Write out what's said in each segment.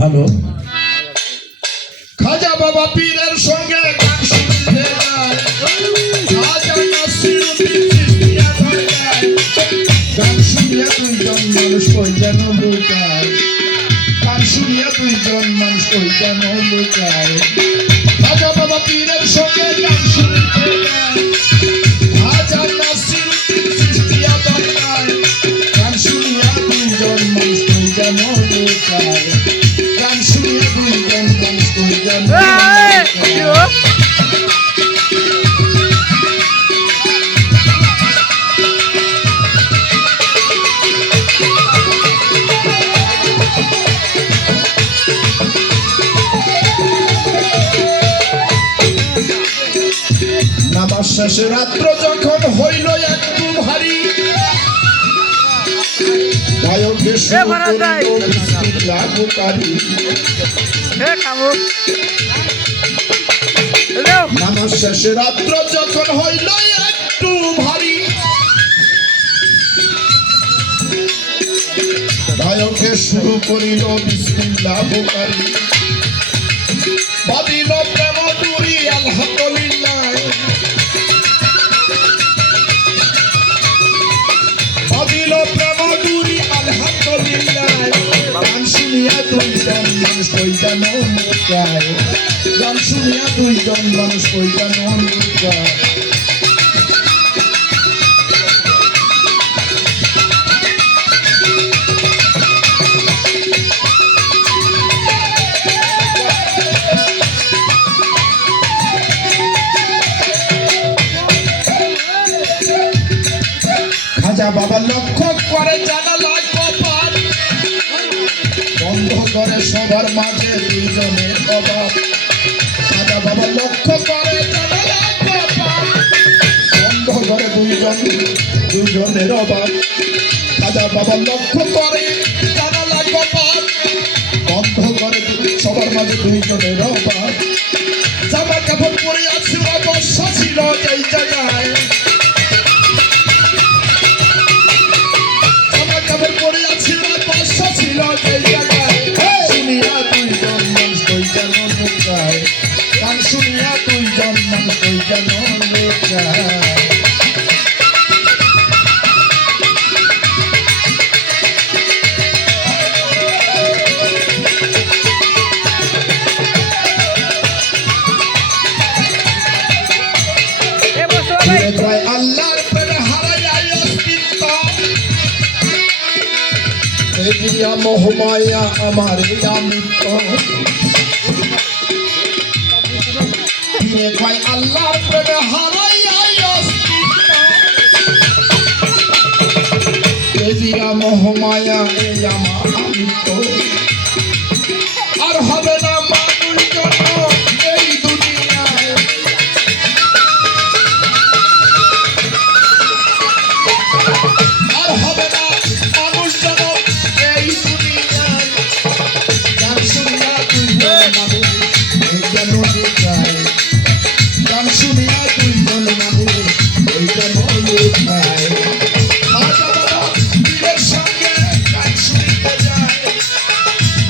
Hello, খাজা বাবা পীরের সঙ্গে গান শুনতে যায়, খাজা নাসিরুদ্দিন চিশতিয়া ধরে যায়, গান শুনিয়া দুইজন মানুষ কই যেন লুকায়, গান শুনিয়া দুইজন মানুষ কই যেন লুকায়। খাজা বাবা পীরের সঙ্গে গান শুনতে যায়, খাজা নাসিরুদ্দিন চিশতিয়া ধরে যায়, গান শুনিয়া দুইজন মানুষ কই যেন লুকায়, গান শুনিয়া দুইজন মানুষ কই যেন লুকায়। নামাজ শেষে রাত্র যখন হইল একটু ভারী, গায়কে শুরু করিল বিসমিল্লাহ বুকারি। নামাজ শেষে রাত্র যখন হইল একটু ভারী, গায়কে শুরু করিল বিসমিল্লাহ বুকারি। বাদিল প্রেম দুরি আলহামদুলিল্লাহ, বাদিল প্রেম দুরি আলহামদুলিল্লাহ। গান শুনিয়া দুইজন মানুষ কই যেন লুকায়, গান শুনিয়া দুইজন মানুষ কই যেন লুকায়। খাজা বাবা লক্ষ্য করে জানালায় কপাট, বন্ধ করে সবার মাঝে দুইজনের অভাব। খাজা বাবা লক্ষ্য করে জানালায় কপাট, বন্ধ করে দুইজনের অভাব। খাজা বাবা লক্ষ্য করে জানালায় কপাট, বন্ধ করে সবার মাঝে দুইজনের অভাব। জামা কাপড় পরে আছে অবশ্য ছিল যেই জায়গায়, শুনিয়া দুইজন মানুষ কই যেন লুকায়, গান শুনিয়া দুইজন মানুষ কই যেন লুকায়। আল্লাহর প্রেমে হারাইয়া অস্তিত্ব, দিয়া মোহমায়া আমার আমৃত। ফিরে কয় আল্লাহর প্রেমে হারাইয়া অস্তিত্ব, দিয়া মোহমায়া এই আমার আমৃত। আর হবে না মানুষ জন্য এই দুনিয়ায়, আর হবে না মানুষ জন্য এই দুনিয়ায়। গান শুনিয়া দুইজন মানুষ ওই যেন লুকায়, গান শুনিয়া দুইজন মানুষ ওই যেন লুকায়। খাজা বাবা পীরের সঙ্গে গান শুনিতে যায়,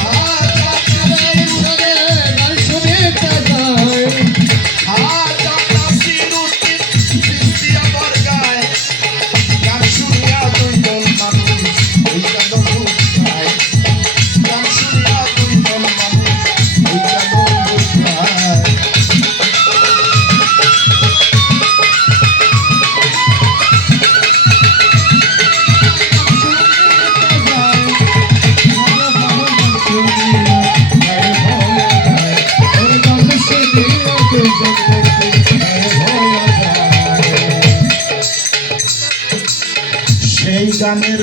খাজা পীরের সঙ্গে গান শুনিতে যায়, খাজা নাসিরুদ্দিন চিশতিয়া দরগায়, গান শুনিয়া দুইজন মানুষ ওই যেন লুকায়, গান শুনিয়া দুইজন মানুষ ওই যেন লুকায়। সেই গানের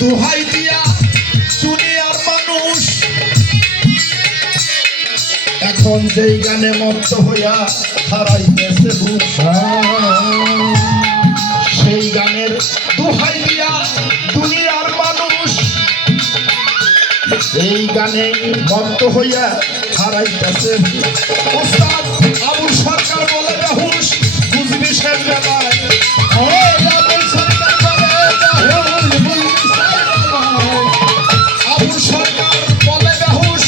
দোহাই দিয়া দুনিয়ার মানুষ এখন যেই গানে মত্ত হইয়া হারাইতেছে হুঁশ, সেই গানের দোহাই দিয়া দুনিয়ার মানুষ এই গানে মত্ত হইয়া হারাইতেছে। ওস্তাদ আবুল সরকার বলে বেহুশ, বুঝবি সে বেলায়। আবুল সরকার বলে বেহুশ,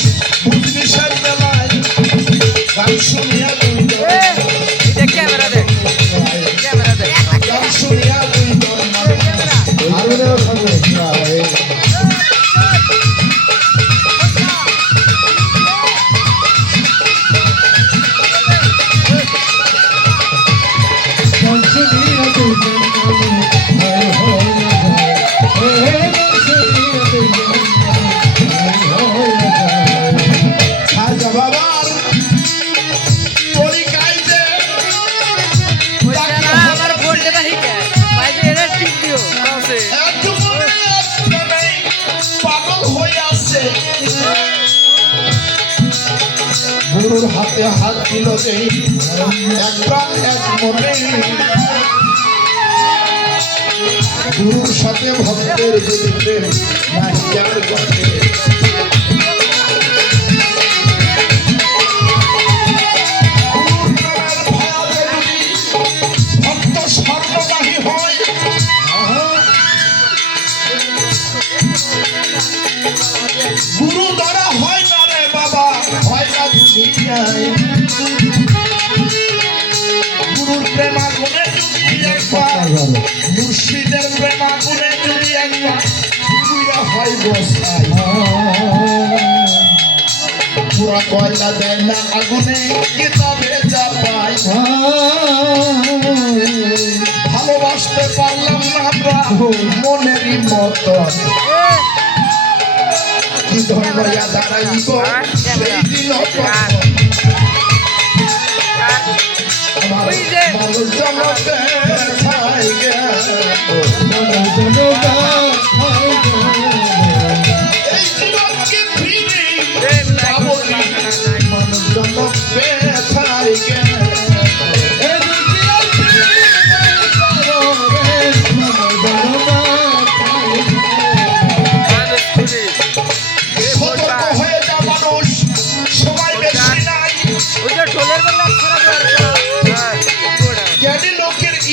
গুরুর হাতে হাত দিল যেই এক প্রাণ এক মনে গুরুর সাথে ভক্তের যদি প্রেম নাহিয়ার গঠে ভক্ত স্বর্ণবাহী হয় গুরু দ্বারা হয় না রে বাবা হয় না দুনিয়ায় গুরুর প্রেমাগুণে যদি একবার মুর্শিদের প্রেমাগুণে যদি একবার গুরুরা হয় বসাই পুরা কয়লা দেয় না আগুনে কিতাবে যা পাই ভালোবাসতে পারলাম না আমরা মনেরই মতন কি ধর্ময়া দাঁড়াইব সেই দিন আমার মানুষ জগতে ছাই গেল এই জীবনকে ফিরে পাবো না মানুষ জগতে ছাই গেল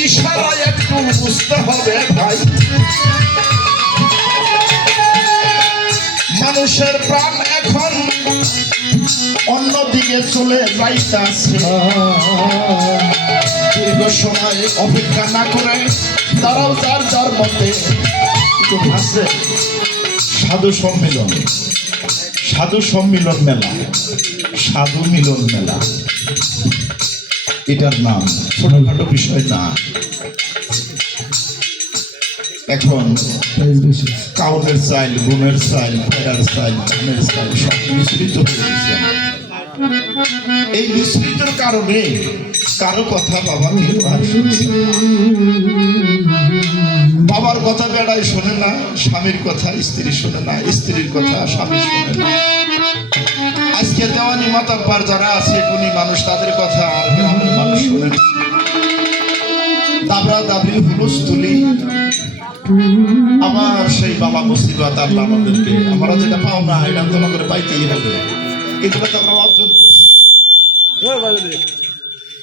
ইশারায় একটু বুঝতে হবে ভাই মানুষের প্রাণ এখন অন্যদিকে চলে যাইতাছে দীর্ঘ সময় অপেক্ষা না করে তারাও যার যার মতে একটু ভাসে সাধু সম্মিলন মেলা সাধু মিলন মেলা এটার নাম ছোটখাটো বিষয় না এখন কাউনের চাইল গুণের চাইল ফেরার চাইল ধানের চাইল সব মিশ্রিত হয়ে গেছে এই মিশ্রিতের কারণে কারো কথা বাবা বাবার কথা বেড়ায় শোনে না স্বামীর কথা স্ত্রী শোনে না স্ত্রীর কথা স্বামী শোনে না আজকে দেওয়ানি মাতার পার যারা আছে গুণী মানুষ তাদের কথা আর গ্রামের মানুষ শোনে না দাবরা দাবরি হুলস্থুলি আমার সেই বাবা মুসিবত আল্লাহ আমাদেরকে আমরা যেটা পাও না এটা তো করে পাইতেই হবে এগুলো তো আমরা অর্জন করছি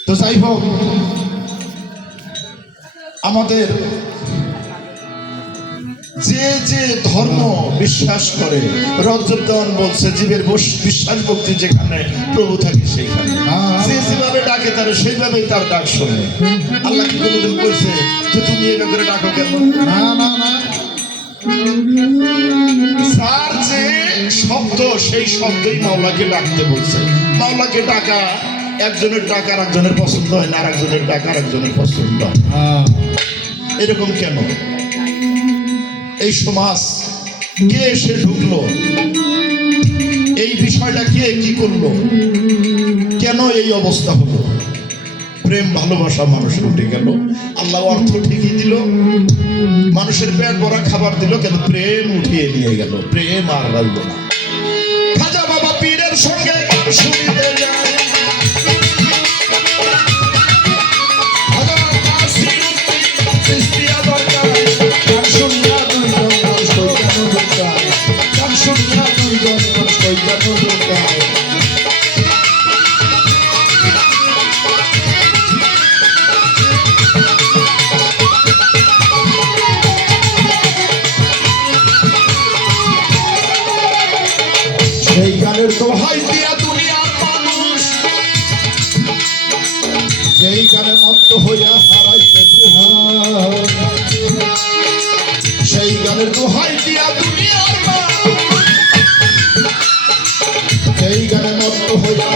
তো যাই হোক আমাদের যে যে ধর্ম বিশ্বাস করে রজব দেওয়ান বলছে জীবের বিশ্বাস ভক্তি যেখানে প্রভু থাকে সেইখানে যে যেভাবে ডাকে তার সেইভাবেই তার ডাক শোনে আল্লাহ কি কোনোদিন বলছে যে তুমি এভাবে করে ডাকো কেন না না না যার যে শব্দ সেই শব্দই মাওলাকে ডাকতে বলছে মাওলাকে ডাকা একজনের ডাকা আর একজনের পছন্দ হয় না আর একজনের ডাকা আর একজনের পছন্দ এরকম কেন এই সমাজ কে এসে ঢুকলো এই বিষয়টা কে কি করলো কেন এই অবস্থা হলো প্রেম ভালোবাসা মানুষ উঠে গেল আল্লাহ অর্থ ঠিকই দিল মানুষের পেট ভরা খাবার দিল কিন্তু প্রেম উঠিয়ে নিয়ে গেল প্রেম আর রইল না খাজা বাবা পীরের সঙ্গে গান শুনিতে যায় সেই গানের দোহাই দিয়া দুনিয়ার মানুষ সেই গানে মত্ত হইয়া হারাইতেছে সেই গানের দোহাই দিয়া দুনিয়ার মানুষ সেই গানে মত্ত হইয়া